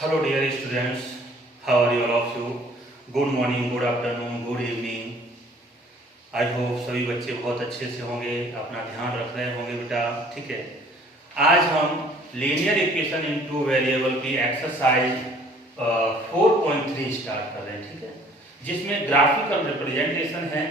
Hello dear students, how are you all of you? Good morning, good afternoon, good evening. I hope सभी बच्चे बहुत अच्छे से होंगे, अपना ध्यान रख रहे होंगे बेटा, ठीक है। आज हम लीनियर इक्वेशन इनटू वेरिएबल की एक्सरसाइज 4.3 स्टार्ट कर रहे हैं, ठीक है, जिसमें ग्राफिकल रिप्रेजेंटेशन है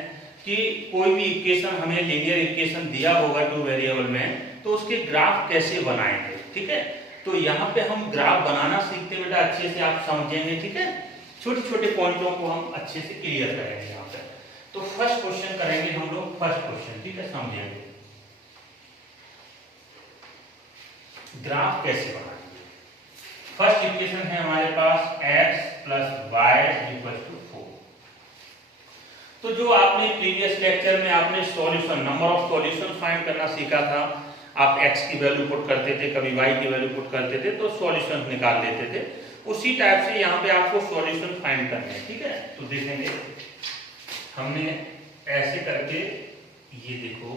कि कोई भी इक्वेशन हमें लीनियर इक्वेशन दिया होगा टू वेरिएबल में, तो उसके ग्राफ कैसे बनाएंगे, ठीक है। तो यहाँ पे हम ग्राफ बनाना सीखते हैं बेटा, अच्छे से आप समझेंगे, ठीक है। छोटे छोटे पॉइंटों को हम अच्छे से क्लियर करेंगे यहाँ पे। तो फर्स्ट क्वेश्चन करेंगे हम लोग, फर्स्ट क्वेश्चन, ठीक है, समझेंगे ग्राफ कैसे बनाएंगे। फर्स्ट इक्वेशन है हमारे पास x + y = 4। तो जो आपने प्रीवियस लेक्चर में आपने solution, number of solution find करना सीखा था, आप x की वैल्यू पुट करते थे, कभी y की वैल्यू पुट करते थे, तो सॉल्यूशन निकाल लेते थे। उसी टाइप से यहाँ पे आपको सॉल्यूशन फाइंड करने हैं, ठीक है। तो देखेंगे हमने ऐसे करके, ये देखो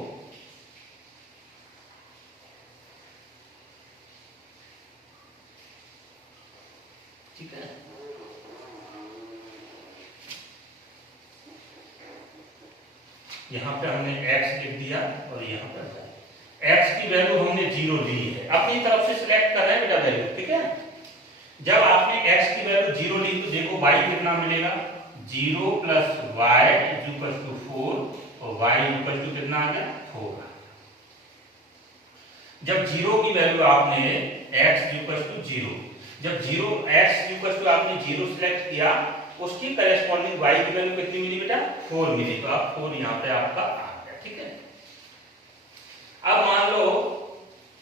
ठीक है, यहाँ पे हमने x लिख दिया और यहाँ पर x की वैल्यू हमने 0 ली है, अपनी तरफ से सिलेक्ट कर रहे हैं बेटा वैल्यू, ठीक है। जब आपने x की वैल्यू 0 ली तो देखो y कितना मिलेगा, 0 + y = 4 और y कितना आ गया, 4। जब 0 की वैल्यू आपने x = 0, जब 0 x आपने 0 सिलेक्ट किया, उसकी करेस्पॉन्डिंग y की वैल्यू कितनी मिली बेटा, 4 मिली, तो आप 4 यहाँ पे आपका आ गया, ठीक है। अब मान लो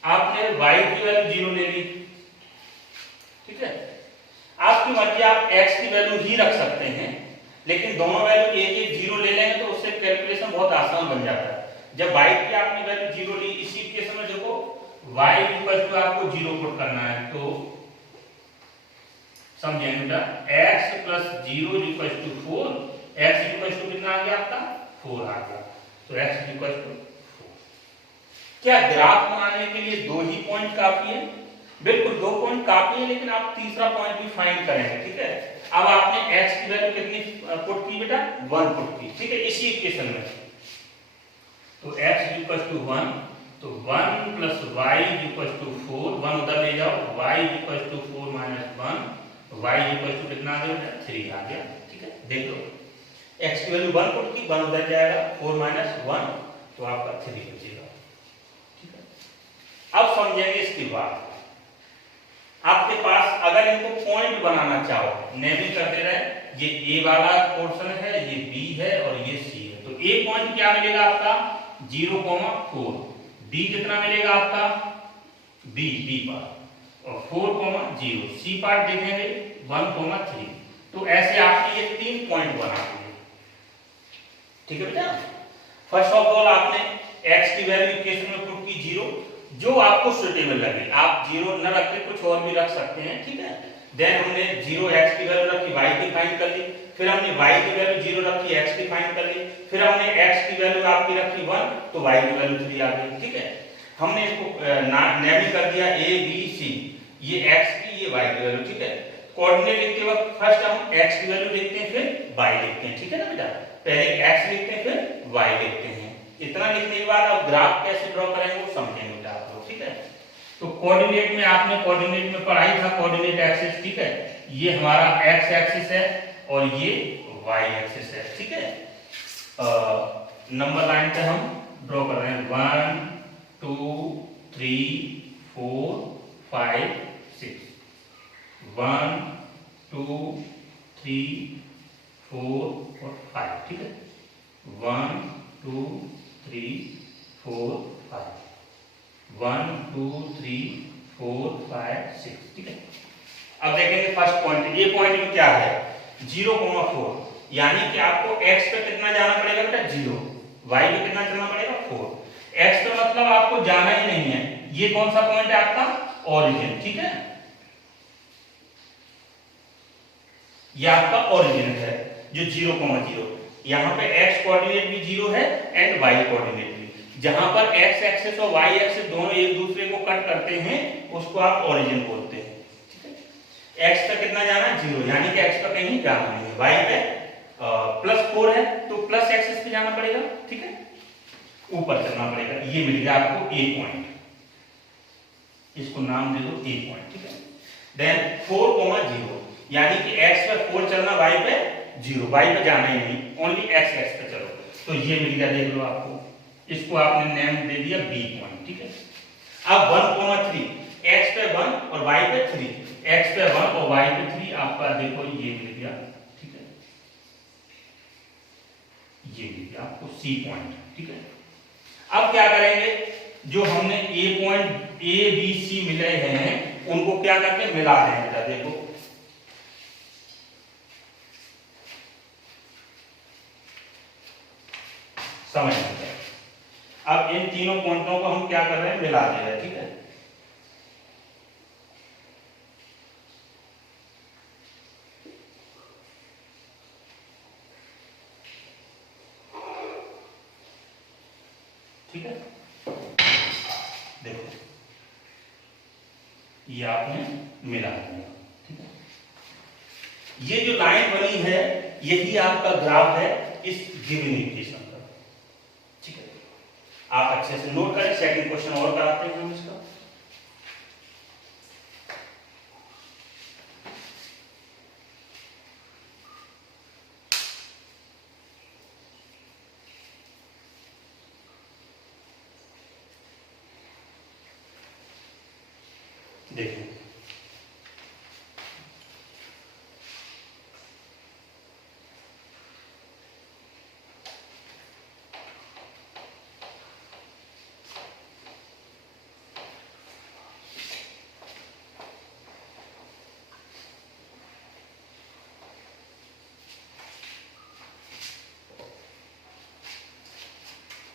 आपने y की वैल्यू 0 ले ली, ठीक है। आपकी मर्जी, आप x की वैल्यू ही रख सकते हैं, लेकिन दोनों वैल्यू एक 0 ले लेंगे तो उससे कैलकुलेशन बहुत आसान बन जाता है। जब y की आपने वैल्यू 0 ली, इसी केस में देखो y = आपको 0 पुट करना है, तो समझेंगे बेटा, x + 0 = 4, x कितना आ गया आपका, 4 आ गया, तो x = 4। क्या ग्राफ बनाने के लिए 2 ही पॉइंट काफी है? बिल्कुल 2 पॉइंट काफी है, लेकिन आप तीसरा पॉइंट भी फाइंड करेंगे, ठीक है। अब आपने x की वैल्यू कितनी पुट की बेटा, 1 पुट की, ठीक है, इसी इक्वेशन में। तो x = 1, तो 1 + y = 4, 1 उधर ले जाओ, y = 4 - 1, y कितना आ गया, 3 आ गया, ठीक है। देख लो, x की वैल्यू 1 पुट की, 1 उधर जाएगा, 4 - 1, तो आपका 3 बचेगा, ठीक है। अब समझेंगे इसके बाद, आपके पास अगर इनको पॉइंट बनाना चाहो, नेमिंग करते रहे, ये a वाला पोर्शन है, ये b है और ये c है, तो a पॉइंट क्या मिलेगा आपका, 0,4, b कितना मिलेगा आपका, b पर, और 4,0, सी पार्ट देखेंगे 1,3। तो ऐसे आपने ये 3 पॉइंट बना दिए, ठीक है बेटा। फर्स्ट ऑफ ऑल आपने x की वैल्यू इक्वेशन में पुट की 0, जो आपको सुटेबल लगे, आप 0 न रख के कुछ और भी रख सकते हैं, ठीक है। देन हमने 0 x की वैल्यू रखी, y की फाइंड कर ली, फिर हमने y की वैल्यू 0 रखी, x की फाइंड कर ली, फिर हमने x की वैल्यू आपकी रखी 1, तो y की वैल्यू 3 आ गई, ठीक है। हमने इसको नेम कर दिया a b c, ये x की, ये y की वैल्यू, ठीक है। कोऑर्डिनेट लिखते वक्त फर्स्ट हम x की वैल्यू लिखते हैं, फिर y लिखते हैं, ठीक है ना बेटा। पहले x लिखते हैं, फिर y लिखते हैं। इतना लिखने के बाद अब ग्राफ कैसे ड्रॉ करेंगे वो समझेंगे बेटा आप लोग, ठीक है। तो कोऑर्डिनेट में आपने कोऑर्डिनेट में पढ़ाई था, कोऑर्डिनेट एक्सिस, ठीक है, ये हमारा x एक्सिस है और ये y एक्सिस है, ठीक है। नंबर लाइन पे हम ड्रॉ कर रहे हैं, 1 2 3 4 5 6, 1 2 3 4 और 5, ठीक है, 1 2 3 4 5, 1 2 3 4 5 6, ठीक है। अब देखेंगे फर्स्ट पॉइंट, ये पॉइंट में क्या है, 0,4, यानी कि आपको x पे कितना जाना पड़ेगा बेटा, 0, y पे कितना चलना पड़ेगा, 4। x पे मतलब आपको जाना ही नहीं है, ये कौन सा पॉइंट है आपका, ओरिजिन, ठीक है, ये आपका ओरिजिन है जो 0,0। यहाँ पे x कोऑर्डिनेट भी 0 है एंड y कोऑर्डिनेट भी, जहां पर x एक्सिस और y एक्सिस दोनों एक दूसरे को कट करते हैं उसको आप ओरिजिन बोलते हैं, ठीक है। x पे कितना जाना है 0, यानी कि x पे कहीं जाना नहीं है। y पे +4 है तो प्लस एक्सिस पे जाना पड़ेगा, ठीक है, ऊपर चलना पड़ेगा। ये मिल गया आपको ए पॉइंट, इसको नाम दे दो ए पॉइंट, ठीक है। देन 4,0, यानी कि x पे 4 चलना, y पे 0, y पे जाना ही नहीं, ओनली x पे चलो, तो ये मिल गया, देख लो आपको, इसको आपने नेम दे दिया बी पॉइंट, ठीक है। अब 1,3, x पे 1 और y पे 3, x पे 1 और y पे 3, आपका देखो ये मिल गया, ठीक है, ये मिल गया आपको सी पॉइंट, ठीक है। अब क्या करेंगे, जो हमने ए पॉइंट ए बी सी मिले हैं उनको क्या करते हैं, मिला देंगे बेटा, देखो समझ में। अब इन तीनों पॉइंटों को हम क्या कर रहे हैं, मिला दे रहे हैं, ठीक है। ठीक है, देखो ये आपने मिला दिया, ठीक है। ये जो लाइन बनी है यही आपका ग्राफ है इस गिवन इक्वेशन का, ठीक है। आप अच्छे से नोट करें, सेकंड क्वेश्चन और कराते हैं हम इसका। देखिए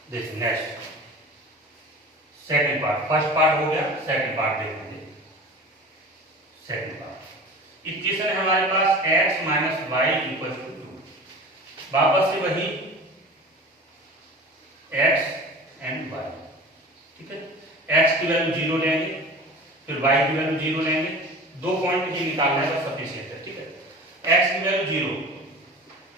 देखिए next second part, first part हो गया, सेकंड पार्ट देखेंगे। सेकंड पार्ट इक्वेशन है हमारे पास x minus y equal to 2, वापस से वही x एंड y, ठीक है। x की वैल्यू 0 लेंगे, फिर y की वैल्यू 0 लेंगे, दो पॉइंट ही निकालना है बस, सफिशिएंट है, ठीक है। x की वैल्यू 0,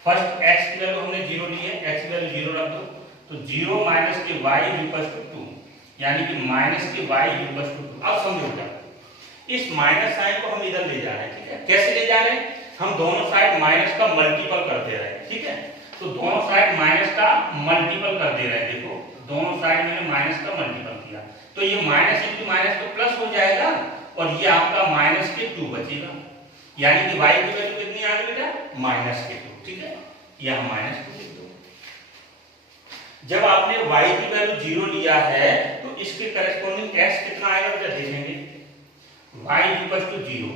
फर्स्ट x की वैल्यू हमने 0 ली है, x की वैल्यू 0 रख दो, तो 0 माइनस के y इक्वल टू 2, यानी कि माइनस के y इक्वल टू 2। अब समझो क्या, इस माइनस साइन को हम इधर ले जा रहे हैं, ठीक है। कैसे ले जा रहे हैं, हम दोनों साइड माइनस का मल्टीपल कर दे रहे हैं, ठीक है। तो दोनों साइड माइनस का मल्टीपल कर दे रहे हैं, देखो दोनों साइड मैंने माइनस का मल्टीपल किया, तो ये माइनस इंटू माइनस तो प्लस हो जाएगा, और ये आपका माइनस के 2 बचेगा, यानी कि y की वैल्यू कितनी आ गई बेटा, माइनस के 2, ठीक है। यहाँ माइनस 2 लिख दो। जब आपने y की वैल्यू 0 लिया है तो इसके करेस्पॉन्डिंग x कितना आएगा बेटा, देखेंगे y equal to 0,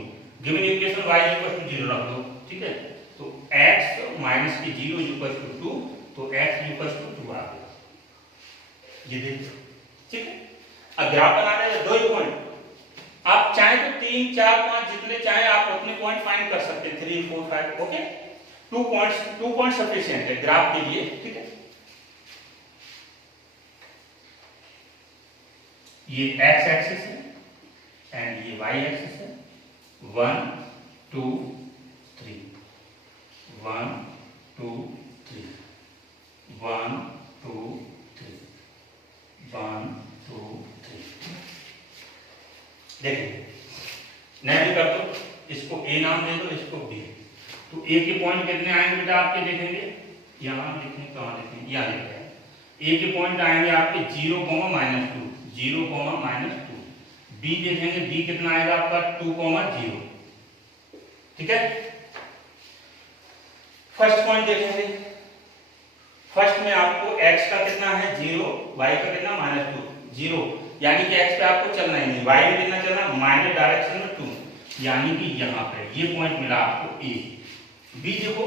given equation y equal to 0 रख दो, ठीक है। तो x माइनस के 0 इक्वल टू 2, तो x इक्वल टू 2 आ गया, ये देखो, ठीक है। अब ग्राफ बनाना है, दो ही पॉइंट, आप चाहे तो 3 4 5 जितने चाहे आप अपने पॉइंट फाइंड कर सकते हैं, 3 4 5, ओके। 2 पॉइंट सफिशिएंट है ग्राफ के लिए, ठीक है। ये x एक्सिस है एंड ये y एक्सिस है, 1 2 3, 1 2 3, 1 2 3, 1 2 3। देखिए नेम कर दो, इसको a नाम दे दो, इसको b। तो a के पॉइंट कितने आएंगे बेटा आपके, देखेंगे यहाँ लिखें, कहाँ लिखें, यहाँ लिखते हैं। a के पॉइंट आएंगे आपके 0, -2, 0, -2। b देखेंगे, b कितना आएगा आपका 2, 0, ठीक है। फर्स्ट पॉइंट देखेंगे, फर्स्ट में आपको x का कितना है 0, y का कितना -2, 0, यानी कि x पे आपको चलना ही नहीं, y में कितना चलना, माइनस डायरेक्शन में 2, यानी कि यहाँ पे ये पॉइंट मिला आपको a। b देखो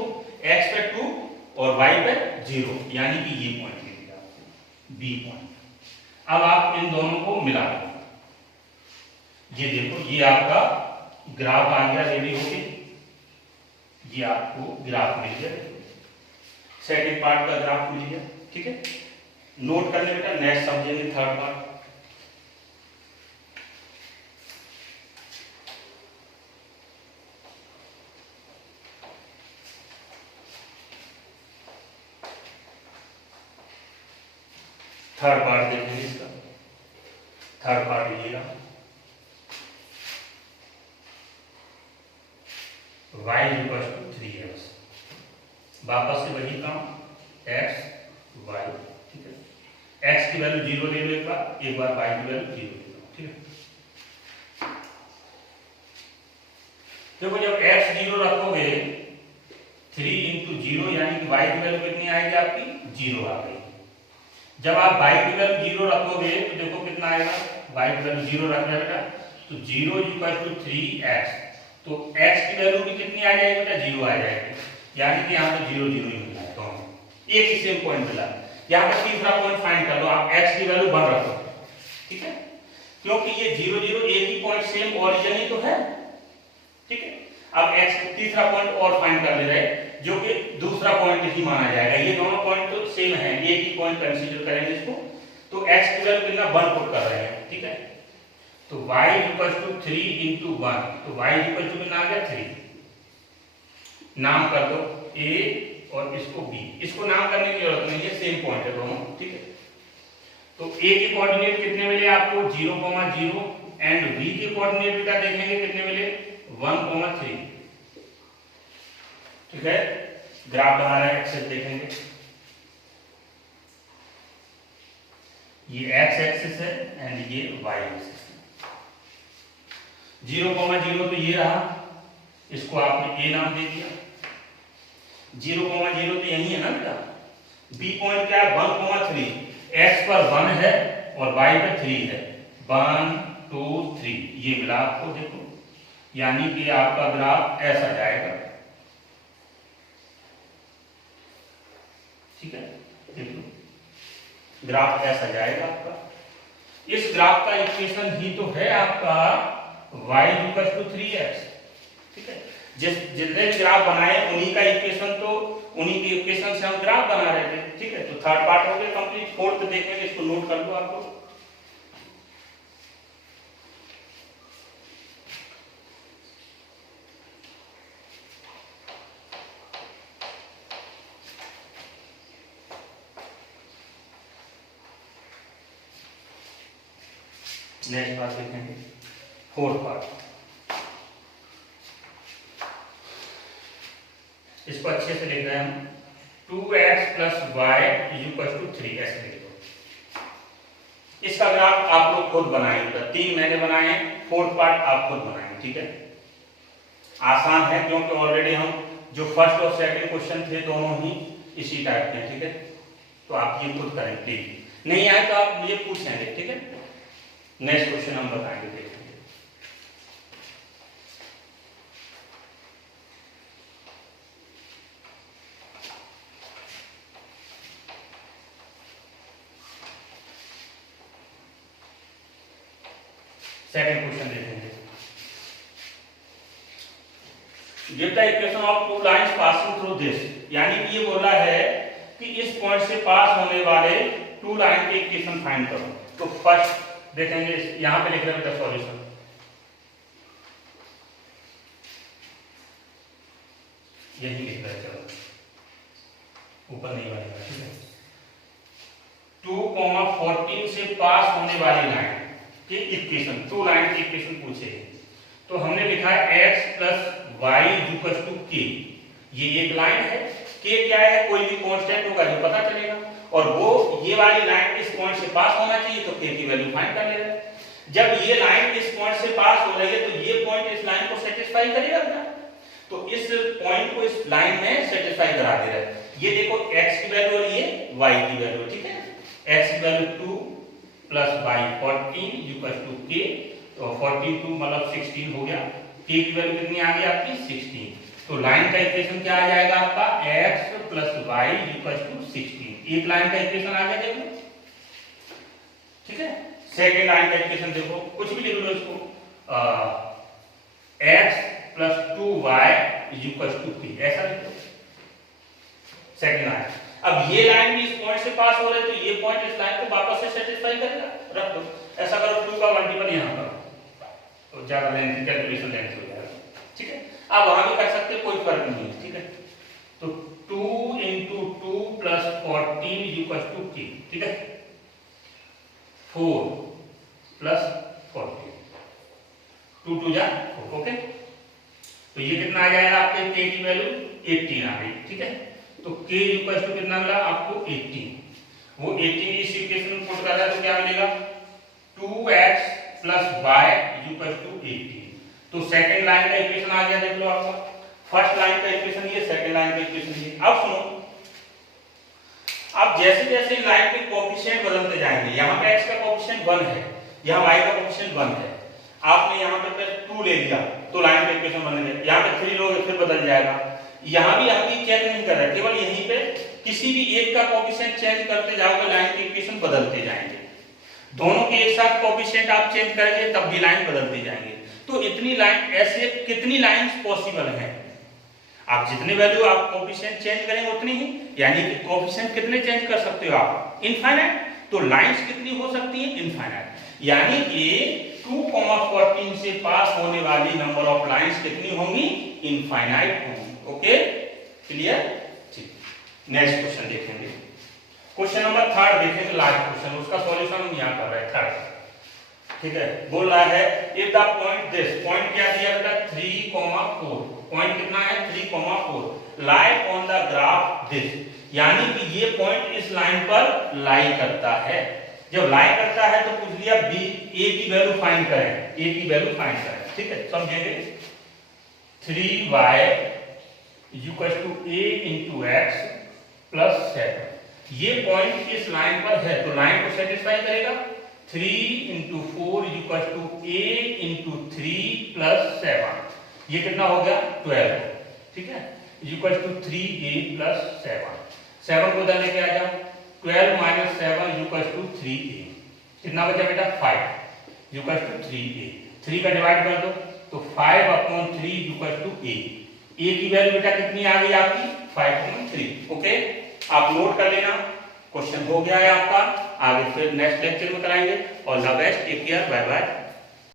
x पे 2 और y पे 0, यानी कि ये पॉइंट मिल गया आपको b पॉइंट। अब आप इन दोनों को मिला दो, ये देखो ये आपका ग्राफ आ गया रेडी होके, ये आपको ग्राफ मिल गया, सेकंड पार्ट का ग्राफ मिल गया, ठीक है। नोट करने बेटा, नेक्स्ट समझेंगे थर्ड पार्ट। थर्ड पार्ट देखेंगे इसका। थर्ड पार्ट ये रहा, y इक्वल टू 3x, वापस से वही काम, x y, ठीक है। x की वैल्यू 0 ले लो एक बार y की वैल्यू 0 ले लो, ठीक है। देखो जब x 0 रखोगे 3 इंटू 0 यानी कि y की वैल्यू कितनी आएगी आपकी 0 आ गई। जब आप y की वैल्यू 0 रखोगे तो देखो कितना आएगा, y की वैल्यू 0 रखने बेटा तो 0 इक्वल टू 3x, तो x की वैल्यू भी कितनी आ जाएगी बेटा 0 आ जाएगी, यानी कि यहाँ पे 0 0 ही मिला है दोनों, एक ही सेम पॉइंट मिला। यहाँ पे तीसरा पॉइंट फाइंड कर लो आप, x की वैल्यू 1 रखो, ठीक है, क्योंकि ये 0 0 एक ही पॉइंट सेम ओरिजिन ही तो है, ठीक है। अब x तीसरा पॉइंट और फाइंड कर ले रहे जो कि दूसरा पॉइंट ही माना जाएगा, ये दोनों पॉइंट तो सेम है, एक ही पॉइंट कंसीडर करेंगे इसको, तो x की वैल्यू कितना 1 पुट कर रहे हैं, ठीक है। तो y इक्वल टू 3 इंटू 1, तो y इक्वल टू कितना आ गया 3, नाम कर दो a और इसको b, इसको नाम करने की जरूरत नहीं है, सेम पॉइंट है दोनों, ठीक है। तो a के कोऑर्डिनेट कितने मिले आपको 0, 0 एंड b के कोऑर्डिनेट बेटा देखेंगे कितने मिले 1, 3, ठीक है। ग्राफ बना रहे हैं, एक्सेस देखेंगे, ये x एक्सिस है एंड ये y एक्सिस है। 0, 0 तो ये रहा, इसको आपने a नाम दे दिया, 0, 0 तो यही है ना बेटा, b पॉइंट क्या है 1, 3, x पर 1 है और y पर 3 है, 1 2 3 ये मिला आपको, देखो यानी कि आपका ग्राफ ऐसा जाएगा, ठीक है। देखो ग्राफ ऐसा जाएगा आपका, इस ग्राफ का इक्वेशन ही तो है आपका y इक्वल टू 3x, ठीक है। जितने ग्राफ बनाए उन्हीं का इक्वेशन, तो उन्हीं के इक्वेशन से हम ग्राफ बना रहे थे, ठीक है। तो थर्ड पार्ट हो गया कंप्लीट, फोर्थ देखेंगे, इसको नोट कर लो आपको। नेक्स्ट पार्ट देखेंगे, फोर्थ पार्ट, इसको अच्छे से लिख रहे हैं हम, 2x plus y equal to 3 ऐसे लिख दो। इसका ग्राफ आप लोग खुद बनाएंगे, 3 मैंने बनाए हैं, फोर्थ पार्ट आप खुद बनाएंगे, ठीक है। आसान है क्योंकि ऑलरेडी हम जो फर्स्ट और सेकंड क्वेश्चन थे दोनों ही इसी टाइप के, ठीक है। तो आप ये खुद करें प्लीज, नहीं आए तो आप मुझे पूछेंगे, ठीक है। नेक्स्ट क्वेश्चन हम बताएंगे, देखेंगे। सेकंड क्वेश्चन देखेंगे, give the equation of two lines passing through this, यानी कि ये बोला है कि इस पॉइंट से पास होने वाले टू लाइन के इक्वेशन फाइंड करो। तो फर्स्ट देखेंगे, यहां पे लिख रहे हैं सॉल्यूशन, यही लिख रहे हैं, चलो ऊपर नहीं बनेगा, ठीक है। 2,14 से पास होने वाली लाइन के इक्वेशन, टू लाइन के इक्वेशन पूछे, तो हमने लिखा है x plus y equal to k, ये एक लाइन है, के क्या है कोई भी कांस्टेंट होगा जो पता चलेगा, और वो ये वाली लाइन इस पॉइंट से पास होना चाहिए, तो के की वैल्यू फाइंड कर लेगा। जब ये लाइन इस पॉइंट से पास हो रही है तो ये पॉइंट इस लाइन को सेटिस्फाई करेगा ना, तो इस पॉइंट को इस लाइन में सेटिस्फाई करा दे रहा है। ये देखो x की वैल्यू और ये y की वैल्यू, ठीक है। x की value 2 plus y 14 equal to k, तो 42 मतलब 16 हो गया, k की वैल्यू कितनी आ गई आपकी 16, तो लाइन का इक्वेशन क्या आ जाएगा आपका x plus y equal to 16, एक लाइन का इक्वेशन आ गया, देखो, ठीक है। सेकेंड लाइन का इक्वेशन देखो, कुछ भी लिख लो इसको, x plus 2y equal to p, ऐसा लिख लो सेकेंड लाइन। अब ये लाइन भी इस पॉइंट से पास हो रहे तो ये पॉइंट इस लाइन को वापस से सेटिस्फाई करेगा, रख दो, ऐसा करो 2 का मल्टीपल यहां करो तो ज्यादा लेंथ कैलकुलेशन लेंथ हो जाएगा, ठीक है। आप वहां भी कर सकते हैं, कोई फर्क नहीं है, ठीक है। तो 2 × 2 + 14 = k, ठीक है। 4 प्लस 40, 2 2 जा 4, ओके। तो ये कितना आ जाएगा आपके k की वैल्यू 18 आ गई, ठीक है। तो k इक्वल टू कितना मिला आपको 18, वो 18 इस इक्वेशन में पुट कर रहा है तो क्या मिलेगा 2x plus y equal to 18। तो सेकंड लाइन का इक्वेशन आ गया, देख लो आपका फर्स्ट लाइन का इक्वेशन ये, सेकंड लाइन का इक्वेशन ये। अब सुनो, अब जैसे जैसे लाइन के कोएफिशिएंट बदलते जाएंगे, यहाँ पे x का कोएफिशिएंट 1 है, यहाँ y का कोएफिशिएंट 1 है, आपने यहाँ पे 2 ले लिया तो लाइन का इक्वेशन बन गया, यहाँ पे 3 लोगे फिर बदल जाएगा। यहाँ भी अभी चेक नहीं कर रहे, केवल यहीं पे किसी भी एक का कोएफिशिएंट चेंज करते जाओगे लाइन के इक्वेशन बदलते जाएंगे। दोनों के एक साथ कोएफिशिएंट आप चेंज करेंगे तब भी लाइन बदलते जाएंगे। तो इतनी लाइन, ऐसे कितनी लाइंस पॉसिबल हैं, आप जितने वैल्यू आप कोएफिशिएंट चेंज करेंगे उतनी ही, यानी कि कोएफिशिएंट कितने चेंज कर सकते हो आप, इनफाइनाइट। तो लाइंस कितनी हो सकती है, इनफाइनाइट, यानी कि 2,14 से पास होने वाली नंबर ऑफ लाइंस कितनी होंगी, इनफाइनाइट होंगी, ओके क्लियर। ठीक, नेक्स्ट क्वेश्चन देखेंगे, क्वेश्चन नंबर 3 देखेंगे, लास्ट क्वेश्चन, उसका सॉल्यूशन हम यहां कर रहे हैं 3, ठीक है। बोल रहा है if the point this, point क्या दिया बेटा 3,4, पॉइंट कितना है 3,4 lie on the graph this, यानी कि ये पॉइंट इस लाइन पर लाई करता है। जब लाई करता है तो पूछ लिया बी ए की वैल्यू फाइंड करें, ए की वैल्यू फाइंड करें, ठीक है, समझेंगे। 3y equal to a into x plus 7, ये पॉइंट इस लाइन पर है तो लाइन को सेटिस्फाई करेगा। 3 into 4 equal to a into 3 plus 7, ये कितना हो गया 12, ठीक है, इक्वल टू 3a प्लस 7 को इधर लेके आ जाओ, 12 माइनस 7 इक्वल टू 3a, कितना बचा बेटा 5 इक्वल टू 3a, 3 का डिवाइड कर दो तो 5/3 इक्वल टू a, a की वैल्यू बेटा कितनी आ गई आपकी 5/3, ओके। आप नोट कर लेना, क्वेश्चन हो गया है आपका, आगे फिर नेक्स्ट लेक्चर में कराएंगे। All the best, take care, bye bye.